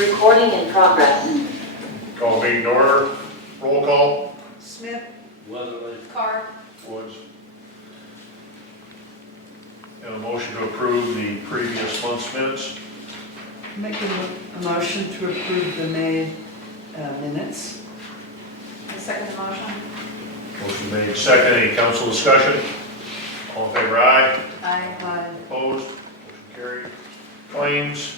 Recording in progress. Call meeting to order. Roll call. Smith. Leslee. Carr. Woods. And a motion to approve the previous month's minutes. Make a motion to approve the May minutes. I second the motion. Motion made second. Any council discussion? All in favor, aye. Aye. Opposed? Motion carried. Claims.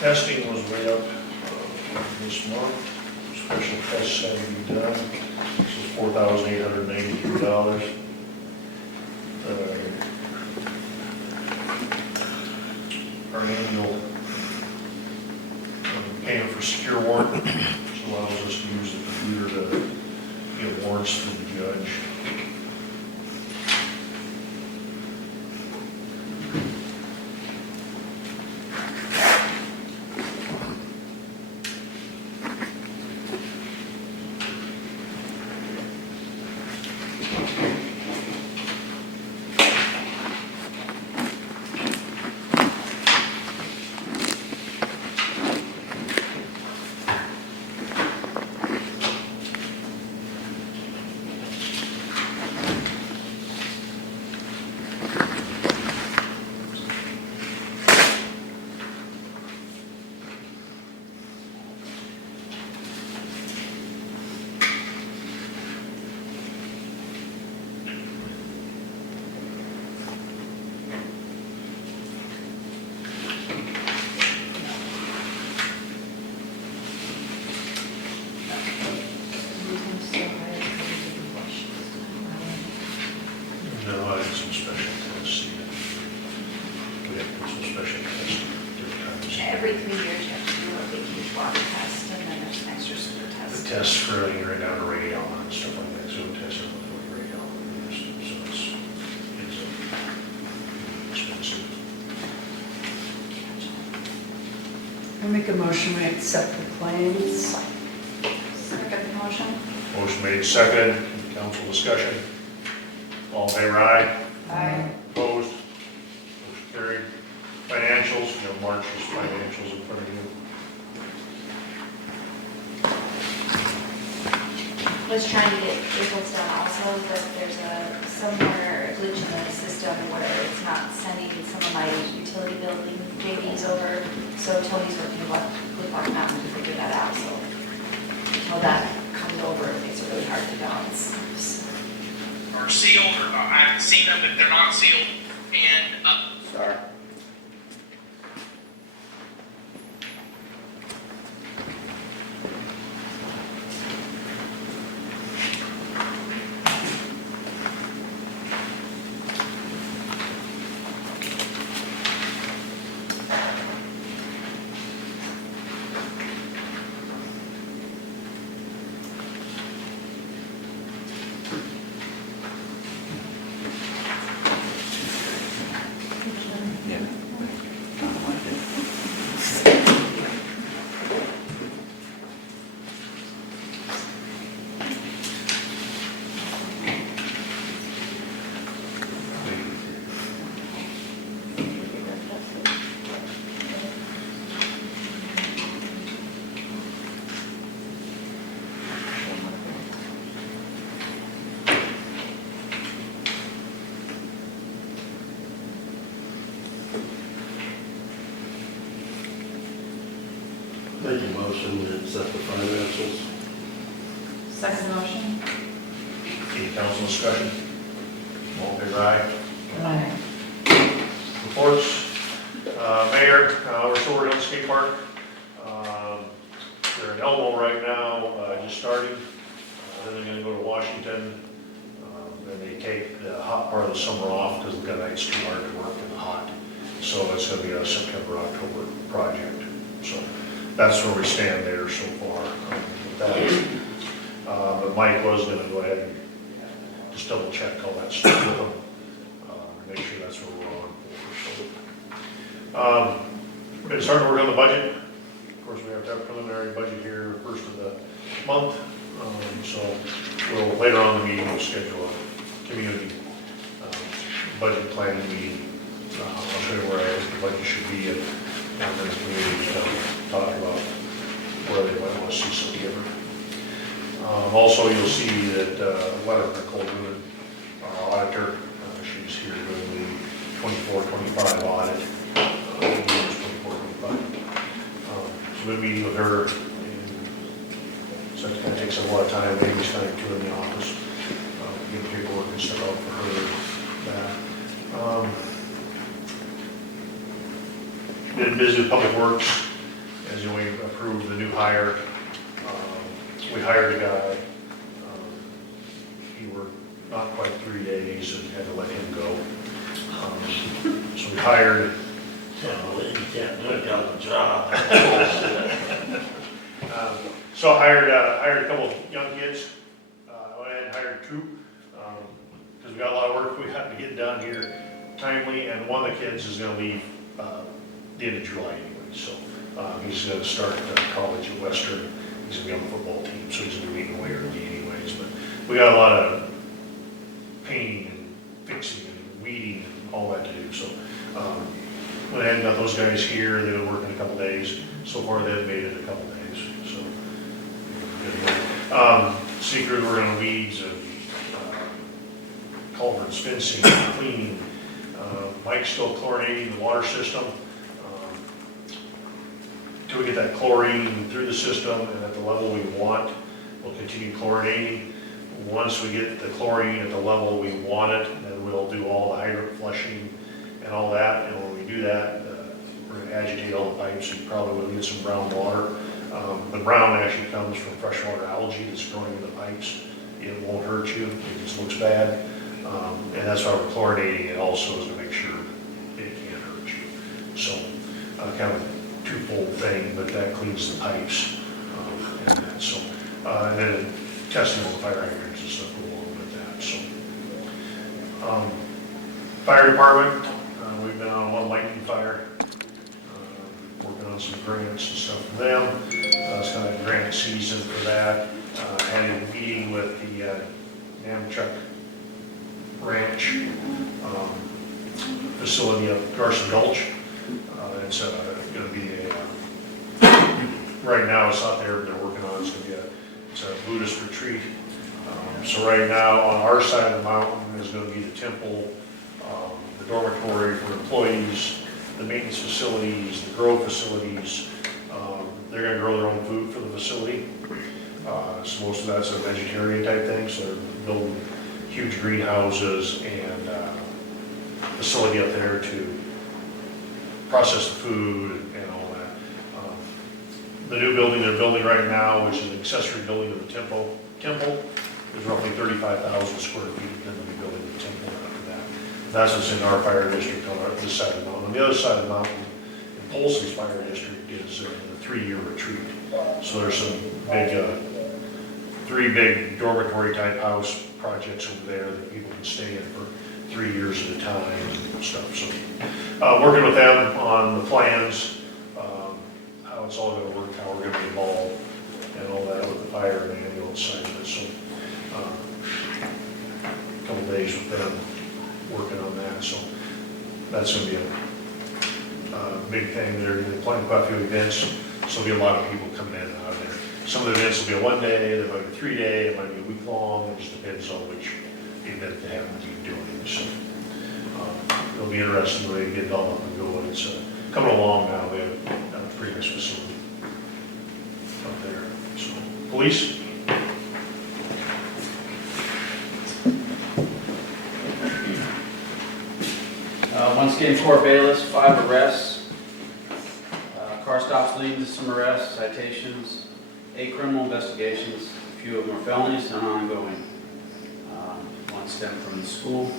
Testing was way up this month. Special tests had to be done. This is $4,883. Our annual payment for secure warrant, which allows us to use the computer to get warrants from the judge. No, I had some special tests. We have to do some special tests different times. Every 3 years you have to do a big huge water test and then there's an extra super The test. tests for getting right down to radial and stuff like that, so tests are like radial, so it's expensive. I make a motion we accept the claims. Second motion? Motion made second. Council discussion. All in favor, aye. Aye. Opposed? Motion carried. Financials, you have March's financials in front of you. Was trying to get April's done also, but there's somewhere a glitch in the system where it's not sending some of my utility billing JVs over. So Tony's working with Mark Mountain to figure that out, so until that comes over, it makes it really hard to balance. Are sealed, or I've seen them, but they're not sealed, and Sorry. Make a motion to accept the financials. Second motion. Any council discussion? All in favor, aye. Aye. Reports. Mayor, we're still working on the skate park. They're in Elmo right now, just starting. Then they're gonna go to Washington. Then they take the hot part of the summer off because the night's too hard to work in the hot. So it's gonna be a September, October project. So that's where we stand there so far with that. But Mike was gonna go ahead and just double check all that stuff with them. Make sure that's what we're on for. So, we're gonna start to work on the budget. Of course, we have to have a preliminary budget here first of the month. So we'll, later on in the meeting, we'll schedule a community budget planning meeting I'll show you where the budget should be and then the community talk about where they might want to see some different. Also, you'll see that letter from Nicole Boone, our auditor, she's here doing the 24-25 audit. 24-25. So we'll be meeting with her, and so it's going to take some a lot of time, maybe spending 2 in the office, getting paperwork and stuff out for her. Been busy with Public Works, as you know, we approved the new hire. We hired a guy, he worked not quite 3 days and had to let him go. So we hired. You can't do it on the job. So I hired a couple of young kids. I went ahead and hired 2, because we got a lot of work we have to get done here timely, and one of the kids is gonna leave the end of July anyway, so he's gonna start college at Western. He's gonna be on the football team, so he's gonna be leaving away early anyways, but we got a lot of painting and fixing and weeding and all that to do, so went ahead and got those guys here. They've been working a couple days. So far, they've made it a couple days, so good. Secret, we're gonna weeds and culverts, fencing, cleaning. Mike's still chlorinating the water system. Till we get that chlorine through the system and at the level we want, we'll continue chlorinating. Once we get the chlorine at the level we want it, then we'll do all the hydrant flushing and all that. And when we do that, we're going to agitate all the pipes. You probably will get some brown water. The brown actually comes from freshwater algae that's growing in the pipes. It won't hurt you. It just looks bad. And that's why we're chlorinating it also, is to make sure it can't hurt you. So kind of a twofold thing, but that cleans the pipes. And that. So, and then testing all the fire hydrants and stuff along with that. So, fire department, we've been on one lightning fire, working on some grants and stuff for them. It's kind of grant season for that. Had a meeting with the Namchuck Ranch facility up Carson Gulch. It's going to be right now it's out there, they're working on, it's a Buddhist retreat. So right now on our side of the mountain is going to be the temple, the dormitory for employees, the maintenance facilities, the grow facilities. They're going to grow their own food for the facility. So most of that's a vegetarian type thing, so they're building huge greenhouses and facility up there to process the food and all that. The new building they're building right now, which is an accessory building to the temple, is roughly 35,000 square feet. Then they'll be building the temple after that. That's what's in our fire district on this side of the mountain. On the other side of the mountain, in Polson's fire district, is a 3-year retreat. So there's some big, 3 big dormitory type house projects over there that people can stay in for 3 years at a time and stuff. So working with them on the plans, how it's all going to work, how we're going to be involved, and all that with the fire and the ambulance side of it. So a couple days with them working on that. So that's going to be a big thing. They're planning quite a few events, so there'll be a lot of people coming in and out of there. Some of the events will be a 1 day, there might be 3 day, it might be a week long. It just depends on which event they happen to be doing. So it'll be interesting when they get it all up and going. It's coming along now. We have a pretty nice facility up there. So police. Once again, Fort Bayless, 5 arrests. Car stops leading to some arrests, citations, 8 criminal investigations, a few of them are felonies and ongoing. One stemmed from the school.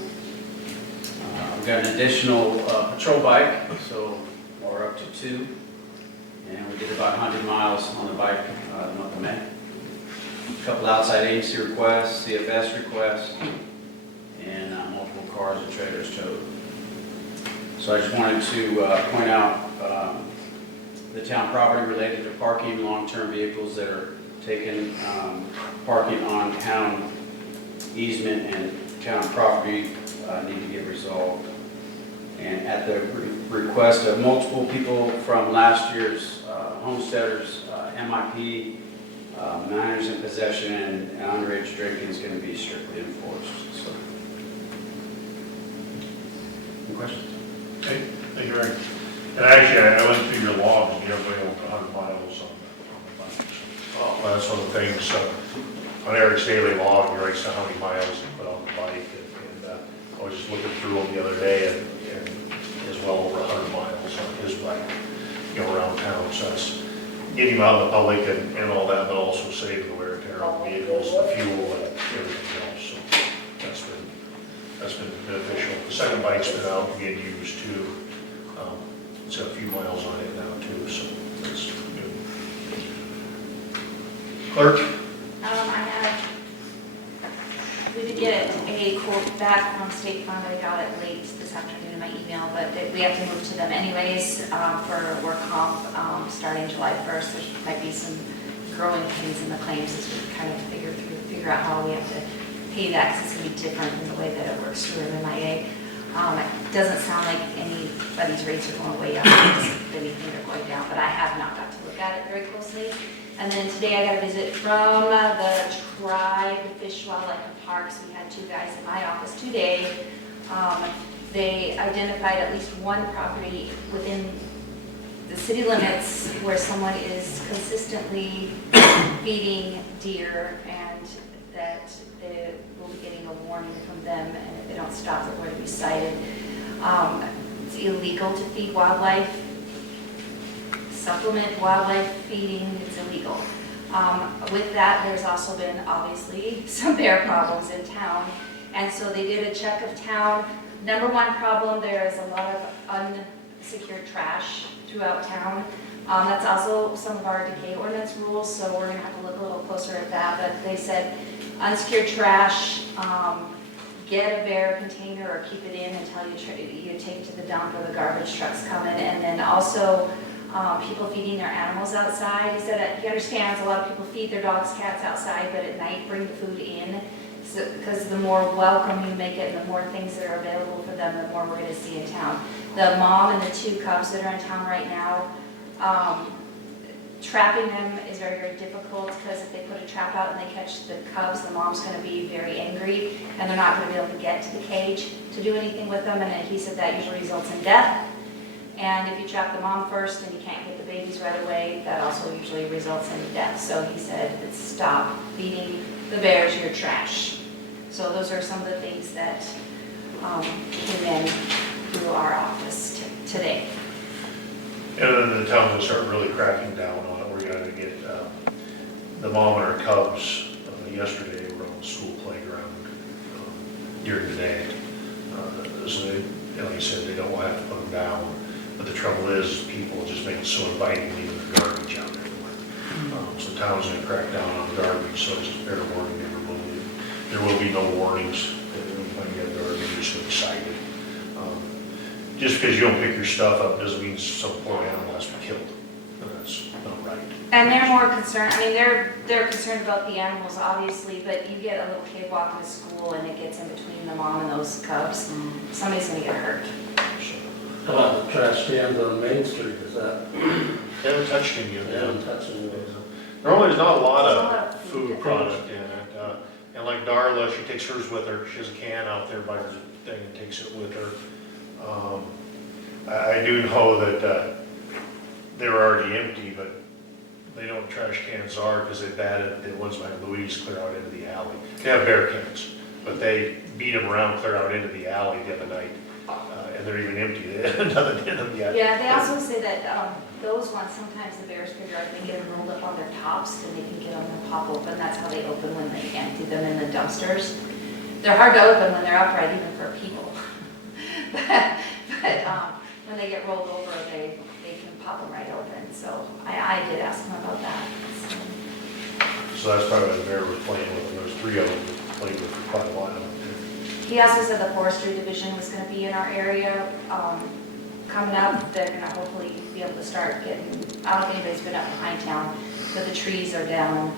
We've got an additional patrol bike, so we're up to 2. And we did about 100 miles on the bike the month of May. A couple outside agency requests, CFS requests, and multiple cars and trailers towed. So I just wanted to point out the town property related to parking long-term vehicles that are taking parking on town easement and town property need to get resolved. And at the request of multiple people from last year's homesteaders, MIP, minors in possession and underage drinking is going to be strictly enforced. So, any questions? Okay, thank you, Rick. And actually, I went through your logs, and you're way over 100 miles on the bike. So, that's one of the things, on Eric's daily log, he writes down how many miles he put on the bike. And I was just looking through them the other day, and is well over 100 miles on his bike, around town. So that's getting him out in the public and all that, but also saving the wear and tear on the vehicles, the fuel, and everything else. So that's been beneficial. The second bike's been out and getting used too. It's got a few miles on it now too, so that's good. Clerk? We did get a quote back from State Farm, I got it late this afternoon in my email, but we have to move to them anyways for work comp starting July 1st. There might be some growing pains in the claims as we kind of figure out how we have to pay that, because it's going to be different in the way that it works through MIA. It doesn't sound like anybody's rates are going way up, if anything, they're going down, but I have not got to look at it very closely. And then today I got a visit from the Tribe Fish, Wildlife and Parks. We had two guys in my office today. They identified at least one property within the city limits where someone is consistently feeding deer, and that they will be getting a warning from them, and if they don't stop, they're going to be cited. It's illegal to feed wildlife. Supplement wildlife feeding is illegal. With that, there's also been obviously some bear problems in town, and so they did a check of town. Number one problem, there is a lot of unsecured trash throughout town. That's also some of our decay ordinance rules, so we're going to have to look a little closer at that. But they said unsecured trash, get a bear container or keep it in until you take it to the dump or the garbage truck's coming, and then also people feeding their animals outside. He said that he understands a lot of people feed their dogs, cats outside, but at night bring the food in, because the more welcome you make it and the more things that are available for them, the more we're going to see in town. The mom and the two cubs that are in town right now, trapping them is very, very difficult, because if they put a trap out and they catch the cubs, the mom's going to be very angry, and they're not going to be able to get to the cage to do anything with them, and he said that usually results in death. And if you trap the mom first and you can't get the babies right away, that also usually results in death. So he said, stop feeding the bears your trash. So those are some of the things that came in through our office today. And then the town will start really cracking down on it. We're going to get the mom and her cubs yesterday were on the school playground during the day. So they, like I said, they don't have to put them down. But the trouble is, people just make it so inviting, leaving their garbage out everywhere. So the town's going to crack down on garbage, so it's fair warning everybody. There will be no warnings when you get garbage, you're just excited. Just because you don't pick your stuff up doesn't mean some poor animal has to be killed. That's not right. And they're more concerned, I mean, they're concerned about the animals, obviously, but you get a little kid walking to school and it gets in between the mom and those cubs, somebody's going to get hurt. How about the trash cans on Main Street, is that? They haven't touched any of They them. haven't touched any of those. Normally, there's not a lot There's a lot of of food food product in it. And like Darla, she takes hers with her. She has a can out there by her thing and takes it with her. I do know that they're already empty, but they know what trash cans are because they batted the ones by Louise clear out into the alley. They have bear cans, but they beat them around clear out into the alley the other night. And they're even empty. They haven't done it in them yet. Yeah, they also say that those ones, sometimes the bears figure out they get them rolled up on their tops and they can get them to pop open. That's how they open when they empty them in the dumpsters. They're hard to open when they're upright, even for people. but when they get rolled over, they can pop them right open. So I did ask them about that. So that's probably why the bear was playing with them. There's 3 of them that played with for quite a while. He also said the forestry division was going to be in our area coming up. They're going to hopefully be able to start getting, I don't think anybody's been up behind town, but the trees are down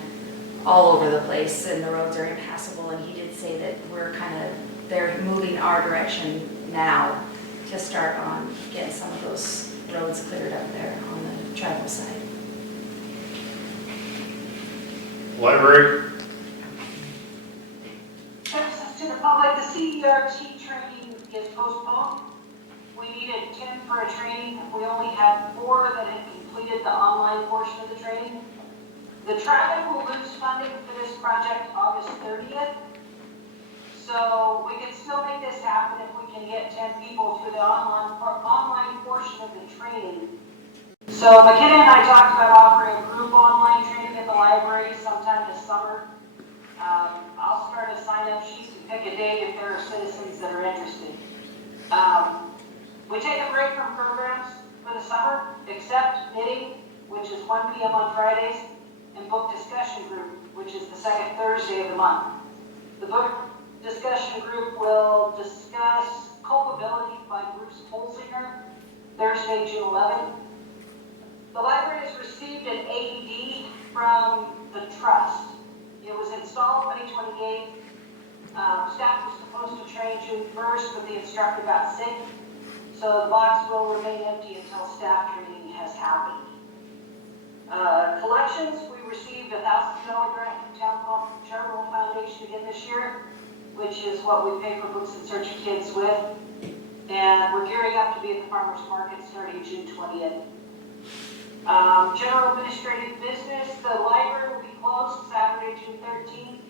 all over the place and the roads are impassable. And he did say that they're moving our direction now to start on getting some of those roads cleared up there on the travel side. Library, To the public, the CERT training is postponed. We needed 10 for a training. We only had 4 that had completed the online portion of the training. The traffic will lose funding for this project August 30th. So we can still make this happen if we can get 10 people through the online portion of the training. So McKenna and I talked about offering a group online training at the library sometime this summer. I'll start a sign-up sheet to pick a date if there are citizens that are interested. We take a break from programs for the summer, except knitting, which is 1 p.m. on Fridays, and book discussion group, which is the second Thursday of the month. The book discussion group will discuss Culpability by Bruce Holzinger, Thursday, June 11th. The library has received an AED from the trust. It was installed May 28th. Staff was supposed to train June 1st, but the instructor got sick. So the box will remain empty until staff training has happened. Collections, we received a $1,000 grant from Town Clerk Charitable Foundation again this year, which is what we pay for Books in Search of Kids with. And we're gearing up to be at the farmers market starting June 20th. General administrative business, the library will be closed Saturday, June 13th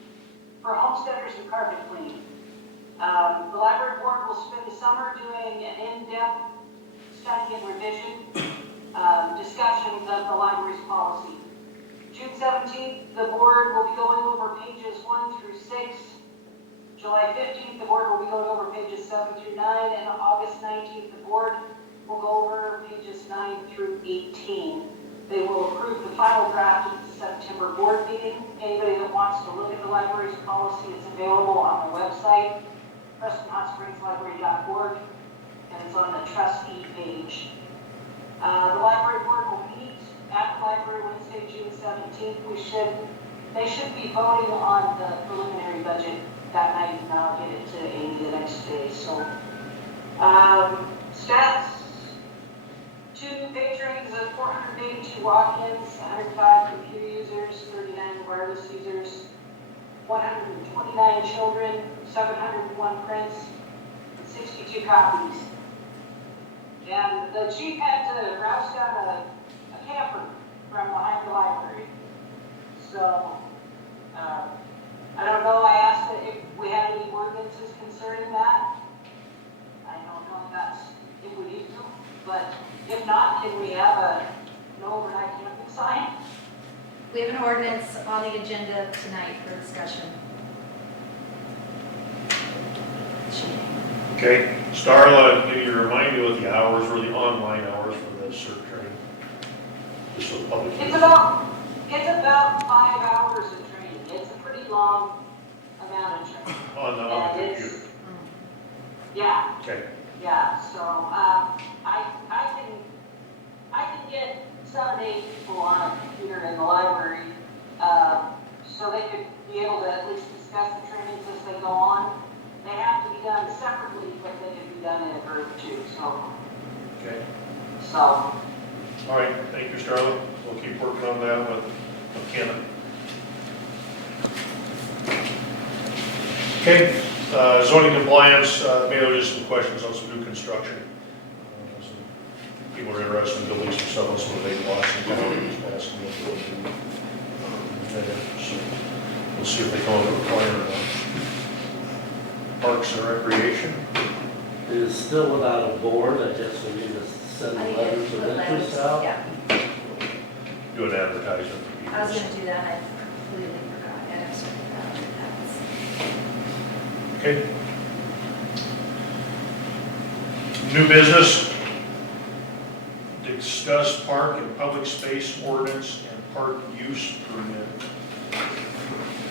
for homesteaders and carpet cleaning. The library board will spend the summer doing an in-depth study and revision, discussions of the library's policy. June 17th, the board will be going over pages 1 through 6. July 15th, the board will be going over pages 7 through 9, and August 19th, the board will go over pages 9 through 18. They will approve the final draft at the September board meeting. Anybody that wants to look at the library's policy is available on the website, PrestonHotSpringsLibrary.org, and it's on the trustee page. The library board will meet at the library Wednesday, June 17th. They should be voting on the preliminary budget that night, and I'll get it to Amy the next day. So, stats. 2 new patrons of 482 walk-ins, 105 computer users, 39 wireless users, 129 children, 701 prints, and 62 copies. And the chief had to rouse down a camper from behind the library. So, I don't know, I asked if we had any ordinances concerning that. I don't know if we need to, but if not, can we have a no overnight camping sign? We have an ordinance on the agenda tonight for discussion. okay. Starla, can you remind me what the hours were, the online hours for the CERT training? Just so the public It's can. about 5 hours of training. It's a pretty long amount of training. On the And it's- computer. Yeah, Okay, yeah, so, I can get 7 to 8 people on a computer in the library, so they could be able to at least discuss the trainings as they go on. They have to be done separately, but they can be done in a group too, okay. so. All right, thank you, Starla. We'll keep working on that with Kenna. Okay, zoning compliance, maybe just some questions on some new construction. Some people are interested in building some stuff on some of the vacant lots in town, just asking what they'll do. So we'll see if they come up with a plan or not. Parks and Recreation, It is still without a board, I guess we need to send I think letters of interest out. Yeah, do an advertisement for people. I was gonna do that, I completely forgot, I absolutely forgot. Okay. New business. Discuss park and public space ordinance and park use permit.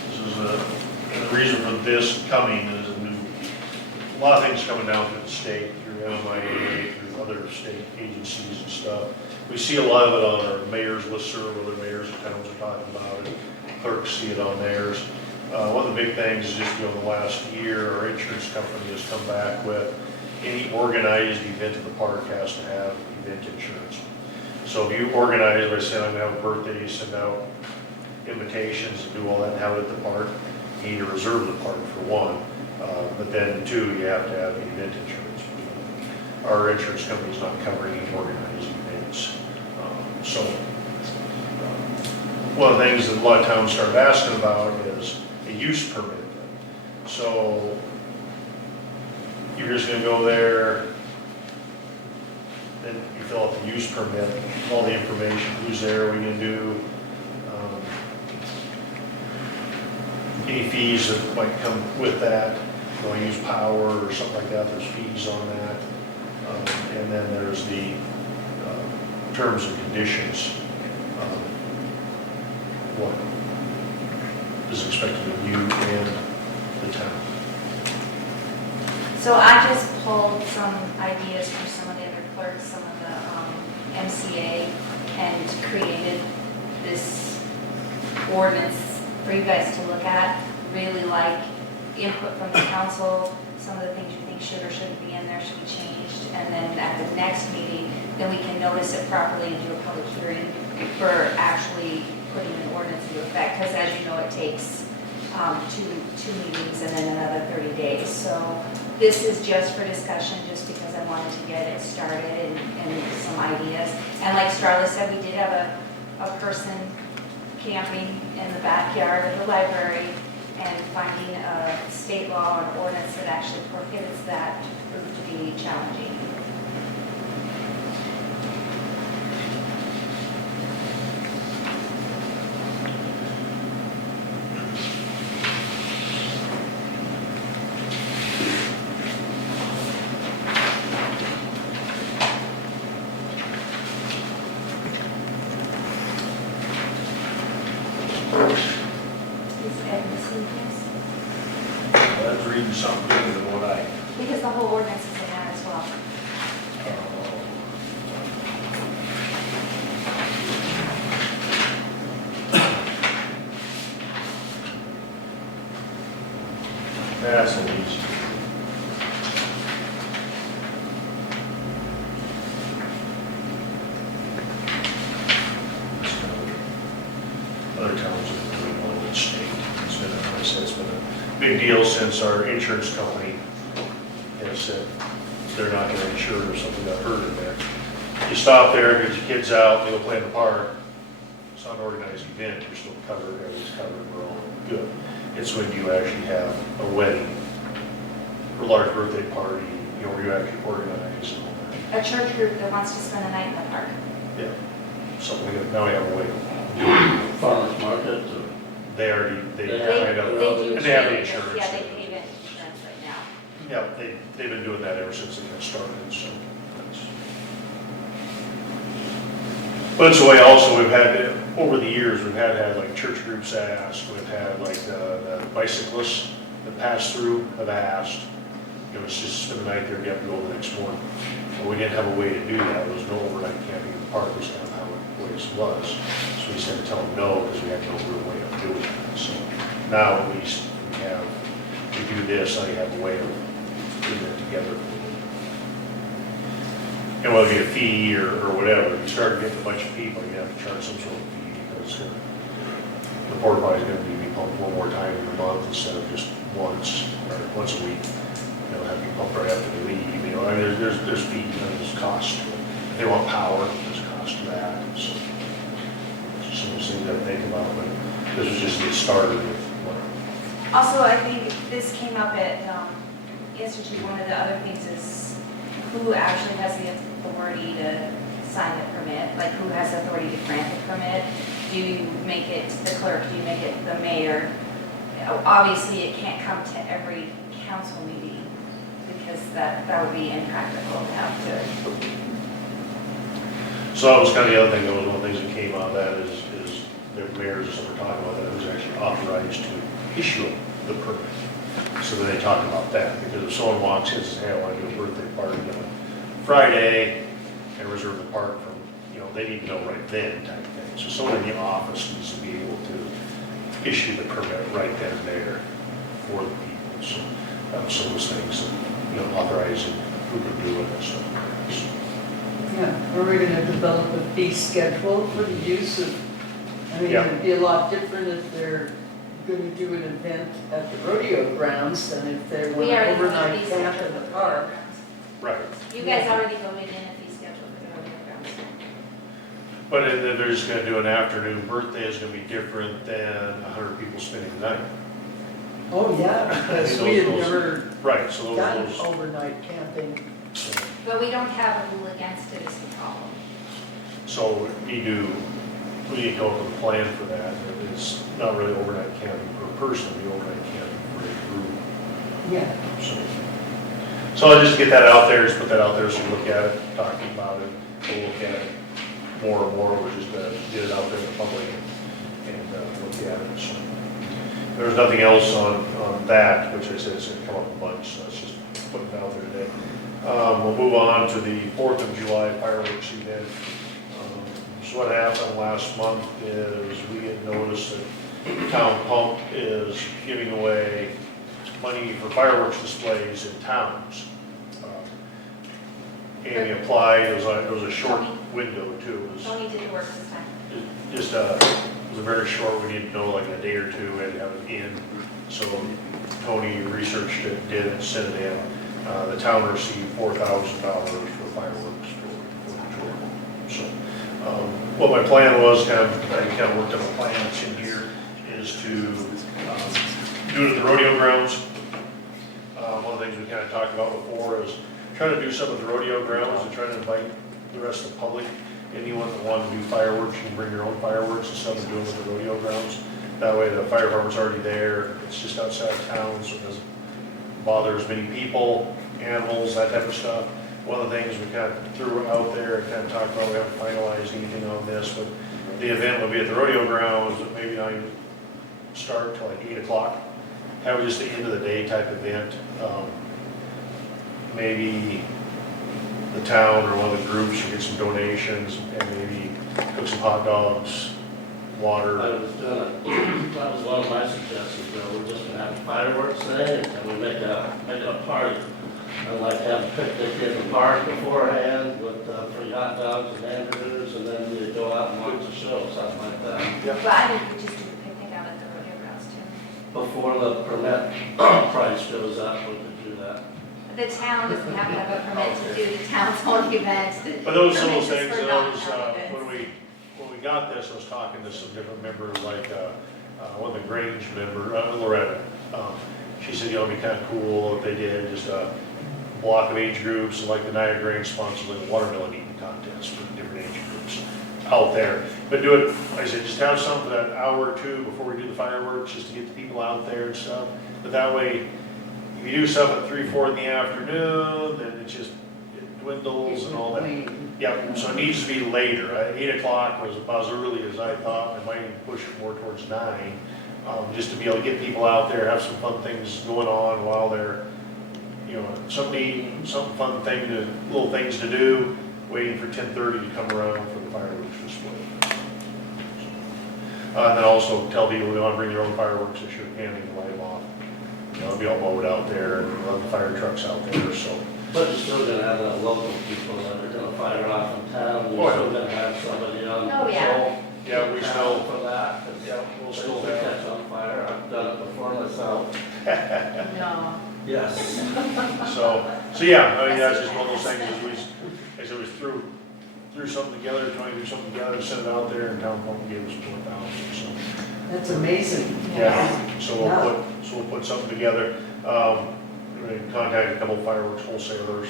This is and the reason for this coming is a lot of things coming down from the state, through MIA, through other state agencies and stuff. We see a lot of it on our mayor's listserv, other mayors and towns are talking about it. Clerks see it on theirs. One of the big things is just, the last year, our insurance company has come back with any organized event at the park has to have event insurance. So if you organize, by saying I'm gonna have a birthday, you send out invitations and do all that and have it at the park, you need to reserve the park for one, but then two, you have to have event insurance. Our insurance company's not covering any organized events. One of the things that a lot of towns start asking about is a use permit. So you're just gonna go there, then you fill out the use permit, all the information, who's there, what are you gonna do, any fees that might come with that, you want to use power or something like that, there's fees on that. And then there's the terms and conditions, what is expected of you and the town. So I just pulled some ideas from some of the other clerks, some of the MCA, and created this ordinance for you guys to look at. Really like input from the council, some of the things you think should or shouldn't be in there should be changed. And then at the next meeting, then we can notice it properly and do a public hearing for actually putting an ordinance into effect. Because as you know, it takes two meetings and then another 30 days. So this is just for discussion, just because I wanted to get it started and some ideas. And like Starla said, we did have a person camping in the backyard of the library, and finding a state law or ordinance that actually prohibits that proved to be challenging. That's reading something different than what I. Because the whole ordinance is in that as well. That's a little easy. Other towns are doing all in state. It's been, like I said, it's been a big deal since our insurance company has said they're not going to insure if something got hurt in there. You stop there, get your kids out, they go play in the park. It's not an organized event, you're still covered, everything's covered, we're all good. It's when you actually have a wedding, or a large birthday party, you know, where you actually organize and all that. A church group that wants to spend the night in the park. Yeah. So now we have a way. Farmers market, They already, they They kind of, do and they have the trade, insurance. yeah, they pay event insurance right now. Yeah, they've been doing that ever since they got started, so that's. But it's the way also we've had, over the years, we've had like church groups ask, we've had like the bicyclists that pass through have asked, you know, it's just spend the night there, you have to go the next morning. Well, we didn't have a way to do that, there was no overnight camping in the park, was kind of how it always was. So we just had to tell them no, because we had no real way of doing that. So now at least we do this, now you have a way of putting it together. And whether it be a fee or whatever, if you start getting a bunch of people, you have to charge some sort of fee, because the porta potty is going to be pumped one more time in a month instead of just once, or once a week. They'll have to pump right after they leave, you know, I mean, there's fees, there's cost to it. If they want power, there's cost to that, so. It's just some of those things that I think about, but this was just get started with what. Also, I think this came up at Institute. One of the other things is who actually has the authority to sign the permit, like who has authority to grant the permit. Do you make it the clerk? Do you make it the mayor? Obviously, it can't come to every council meeting because that would be impractical to have to. So that was kind of the other thing, that was one of the things that came out of that is the mayors or something were talking about that, who's actually authorized to issue the permit. So then they talk about that, because if someone walks in and says, hey, I want to do a birthday party on Friday, and reserve the park from, you know, they need to know right then type thing. So someone in the office needs to be able to issue the permit right then and there for the people. So that was some of those things that, you know, authorizing who can do it and stuff. Yeah, are we gonna develop a fee schedule for the use of, I mean, Yeah. it'd be a lot different if they're gonna do an event at the rodeo grounds than if they want We an already have a overnight fee camp schedule in for the the park. rodeo grounds. Right. You guys already voted in a fee schedule for the rodeo grounds. But then they're just gonna do an afternoon birthday is gonna be different than 100 people spending the night. Oh, yeah, because we had never Right, so done those, overnight camping. But we don't have a rule against it is the problem. so we need to come up with a plan for that. It's not really overnight camping per person, it'll be overnight camping for a group. Yeah. So I'll just get that out there, just put that out there so we look at it, talking about it, we'll look at it more and more, we'll just get it out there in the public and look at it, so. There's nothing else on that, which I said is gonna come up a bunch, so let's just put it out there today. We'll move on to the 4th of July fireworks event. So what happened last month is we had noticed that Town Pump is giving away money for fireworks displays in towns. Amy applied, it was a short window too. It was Tony did the work this time. just, it was a very short, we needed to know like a day or two, we had to have it in. So Tony researched it, did it, sent it in. The town received $4,000 for fireworks for Jordan. So, what my plan was, I kind of worked on a plan that's in here, is to do it at the rodeo grounds. One of the things we kind of talked about before is trying to do some of the rodeo grounds and trying to invite the rest of the public. Anyone that wanted to do fireworks, you can bring your own fireworks instead of doing it at the rodeo grounds. That way the fire department's already there, it's just outside of town, so it doesn't bother as many people, animals, that type of stuff. One of the things we kind of threw out there and kind of talked about, we haven't finalized anything on this, but the event will be at the rodeo grounds, but maybe not even start till like 8 o'clock. Have it just the end of the day type event. Maybe the town or one of the groups should get some donations and maybe cook some hot dogs, water. I was gonna, that was one of my suggestions, we're just gonna have fireworks day, and we make it a party. I'd like to have a picnic in the park beforehand with free hot dogs and hamburgers, and then we go out and watch the show, something like that. But I think we just do the picnic out at the rodeo grounds too. Before the permit price goes up, we could do that. The town doesn't have to have a permit to do the town's own events. The But those are permit those is things, for those, non-town events. when we got this, I was talking to some different members, like, one of the Grange member, Loretta. She said, it'd be kind of cool if they did just a block of age groups, like the Niagara Grange sponsors like a watermelon eating contest for different age groups out there. But do it, like I said, just have something for that hour or two before we do the fireworks, just to get the people out there and stuff. But that way, if you do stuff at 3, 4 in the afternoon, then it dwindles and all that. Yeah, so it needs to be later. 8 o'clock was about as early as I thought. I might even push it more towards 9, just to be able to get people out there, have some fun things going on while they're, something to eat, some fun thing to, little things to do, waiting for 10:30 to come around for the fireworks display. And then also tell people they want to bring their own fireworks this year, handing the light off. It'll be all mowed out there and run the fire trucks out there, so. But you're still gonna have the local people that are gonna fire off in town, you're still gonna have somebody on Oh, yeah. patrol. Yeah, we still, For that, 'cause we'll things still will have. catch on fire, I've done it before myself. No. Yes. So yeah, I mean, that's just one of those things, as we threw something together, trying to do something together, send it out there, and Town Pump gave us 4,000, so. That's amazing. Yeah, so we'll put something together. We're gonna contact a couple of fireworks wholesalers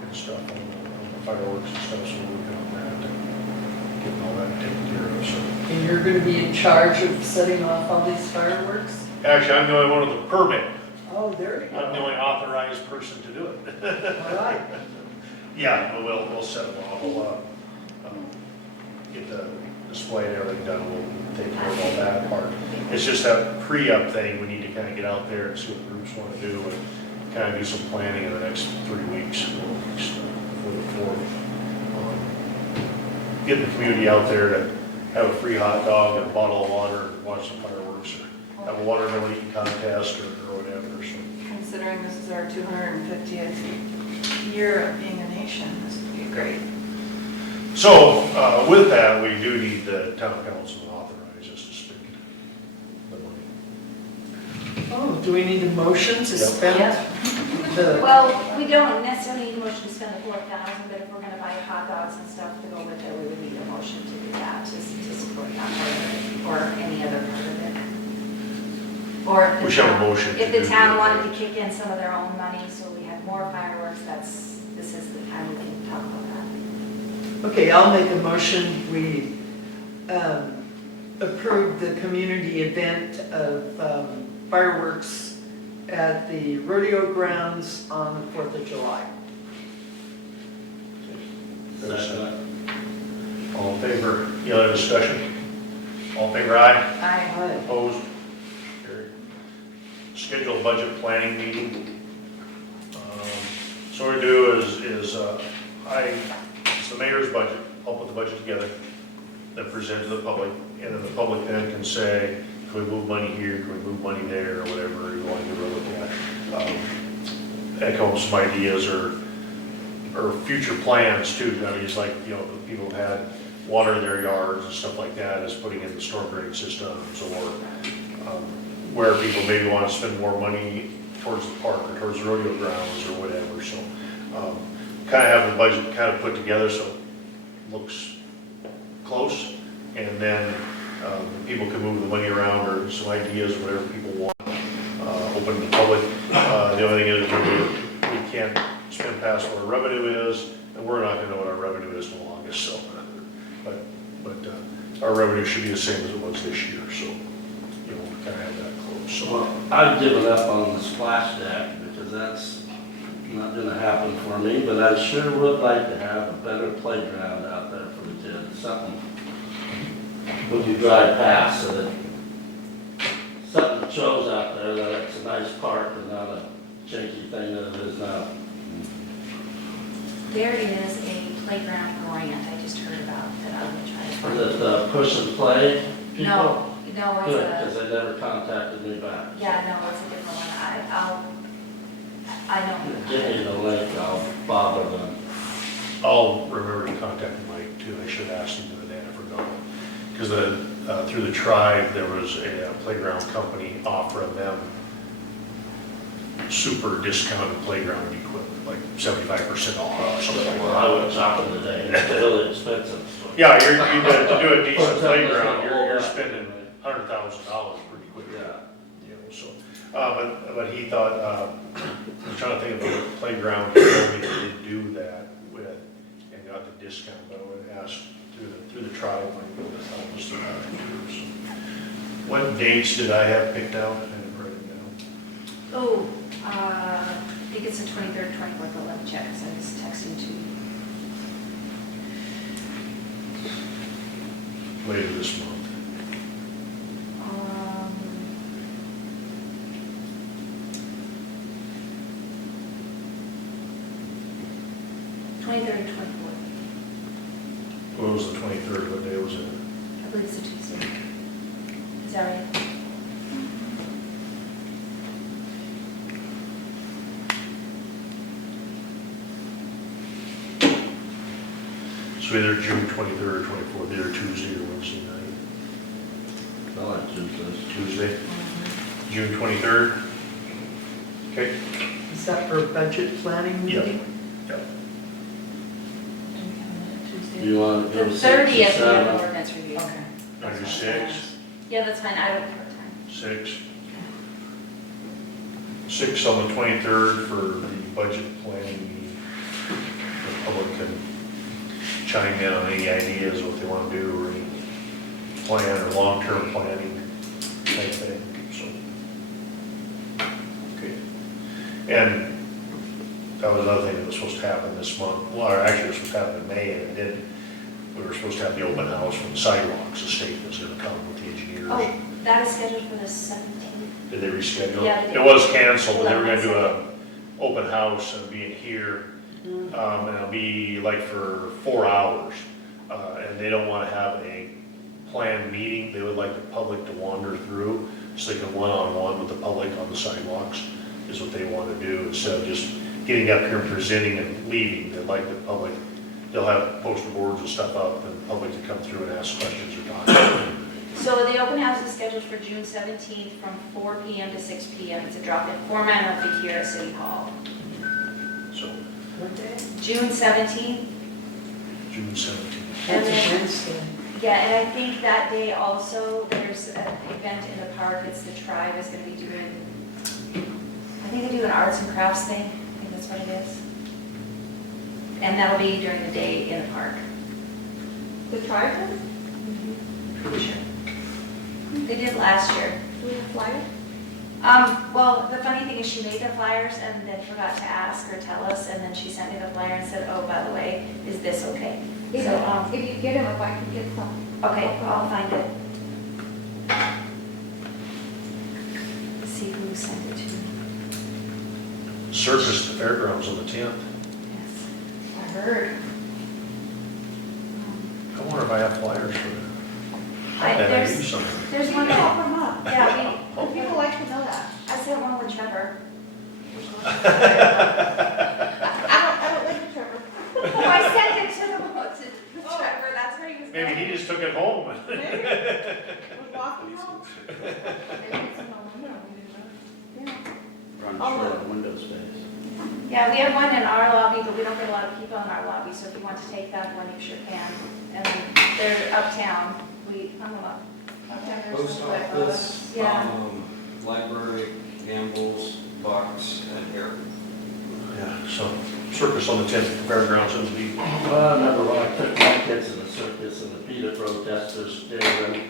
and stuff on the fireworks and stuff, so we're working on that, and getting all that taken care of, so. And you're gonna be in charge of setting off all these fireworks? Actually, I'm the only one with a permit. Oh, there you I'm the go. only authorized person to do it. All right. Yeah, we'll set them off. We'll get the display and everything done. We'll take care of all that part. It's just that pre-up thing, we need to kind of get out there and see what the groups want to do and kind of do some planning in the next 3 weeks, 4 weeks before the 4th. Get the community out there to have a free hot dog and a bottle of water and watch some fireworks or have a watermelon eating contest or whatever, so. Considering this is our 250th year of being a nation, this would be great. So, with that, we do need the town council to authorize us to spend the money. Oh, do we need a motion to Yep. spend the, Well, we don't necessarily need a motion to spend the 4,000, but if we're gonna buy hot dogs and stuff to go with it, we would need a motion to do that, to support that part of it, or any other part of it. Or if the We should have a town, motion to if the do town the- wanted to kick in some of their own money, so we had more fireworks, this is the time we can talk about that. okay, I'll make a motion, we approve the community event of fireworks at the rodeo grounds on the 4th of July. All in favor, any other discussion? All in favor, aye? Aye. Opposed? Carried. Schedule a budget planning meeting. So what we do is it's the mayor's budget, I'll put the budget together, then present to the public, and then the public then can say, can we move money here, can we move money there, or whatever you want to give a look at. Echo some ideas or future plans too. I mean, it's like, you know, people have had water in their yards and stuff like that, is putting in the storm drain systems, or where people maybe want to spend more money towards the park or towards the rodeo grounds or whatever. So kind of have the budget kind of put together so it looks close, and then people can move the money around, or some ideas, whatever people want, open to the public. The only thing is we can't spend past what our revenue is, and we're not gonna know what our revenue is in the longest, so. But our revenue should be the same as it was this year, so, you know, we kind of have that close, so. Well, I've given up on the splash deck because that's not gonna happen for me, but I sure would like to have a better playground out there for the kids, something when you drive past, so that something that shows out there that it's a nice park and not a janky thing that it is now. There is a playground grant I just heard about that I'm gonna try to find. Is it the push and play people? No, it's Good, a, because they never contacted me back. yeah, no, it's a different one. I don't. Give me the link, I'll bother them. I'll remember to contact Mike too. I should have asked him the other day, I forgot. Because through the tribe, there was a playground company offering them super discounted playground equipment, like 75% off or something like Well, I that. went shopping today, and it's really expensive. so- Yeah, to do a decent playground, you're spending $100,000 pretty quickly. Yeah. You know, so, but he thought, I'm trying to think of a playground he told me he did do that with and got the discount, but I would ask through the trial, like, I'll just about it too, so. What dates did I have picked out? I didn't write it down. Oh, I think it's the 23rd, 24th, but let me check, because I was texting to you. Later this month. 23rd and 24th. What was the 23rd? What day was it? I believe it's a Tuesday. Is that right? So either June 23rd or 24th, either Tuesday or Wednesday night. I like Tuesdays. Tuesday, June 23rd. Okay. Is that for a budget planning Yep. meeting? Yep. You want to The go 6 30th, or we have 7? an ordinance review. Okay. I do 6, Yeah, that's fine, I don't have time. 6. 6 on the 23rd for the budget planning meeting. The public can chime in on any ideas, what they want to do, or any plan or long-term planning type thing, so. Okay. And that was another thing that was supposed to happen this month, well, or actually it was supposed to happen in May, and it didn't. We were supposed to have the open house from the sidewalks, the state was gonna come with the engineers. Oh, that is scheduled for the 17th. Did they reschedule? Yeah, they It was canceled, but they were Well, gonna do that's a open house and be in here, and it'll be like for 4 hours. And they don't wanna have a planned meeting, they would like the public to wander through, so they can one-on-one with the public on the sidewalks, is what they wanna do, instead of just getting up here and presenting and leaving. They'd like the public, they'll have poster boards and stuff up and the public to come through and ask questions or talk. So the open house is scheduled for June 17th from 4 PM to 6 PM. It's a drop-in format, it'll be here at City Hall. So, What day? June 17th, June 17th. That's And a then- Wednesday. yeah, and I think that day also, there's an event in the park, it's the tribe is gonna be doing, I think they do an arts and crafts thing, I think that's what it is. And that'll be during the day in the park. The tribe does? Pretty sure. They did last year. Do we have flyers? Well, the funny thing is she made the flyers and then forgot to ask or tell us, and then she sent me the flyer and said, oh, by the way, is this okay? If So, if you get them, if I can get some. okay, I'll find it. Let's see who sent it to me. Circus at the fairgrounds on the 10th. Yes, I heard. I wonder if I have flyers for that. I- Bet I there's- do something. There's You one can that, offer them up. yeah, People like to know that. I sent one with Trevor. I don't like the Trevor. Oh, I sent it to Trevor, that's where he was. Maybe he just took it home. Maybe. Was walking home. Maybe it's in the window, we didn't know. Yeah. Run Oh, short of window space. Yeah, we have one in our lobby, but we don't get a lot of people in our lobby, so if you want to take that one, you sure can. And then they're uptown, we hung them up. Uptown, there's Post some like office, Yeah. library, Gamble's, box, and here. Yeah, so circus on the 10th at the fairgrounds, it'll be, Well, I remember when I took my kids to the circus and the PETA protesters, they were in.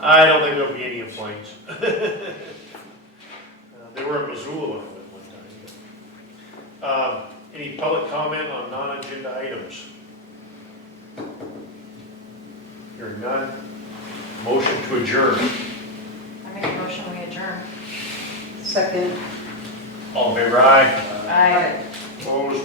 I don't think there'll be any in Flames. They were in Missoula at one time. Any public comment on non-agenda items? Hearing none. Motion to adjourn. I make a motion, we adjourn. Second. All in favor, aye. Aye. Opposed?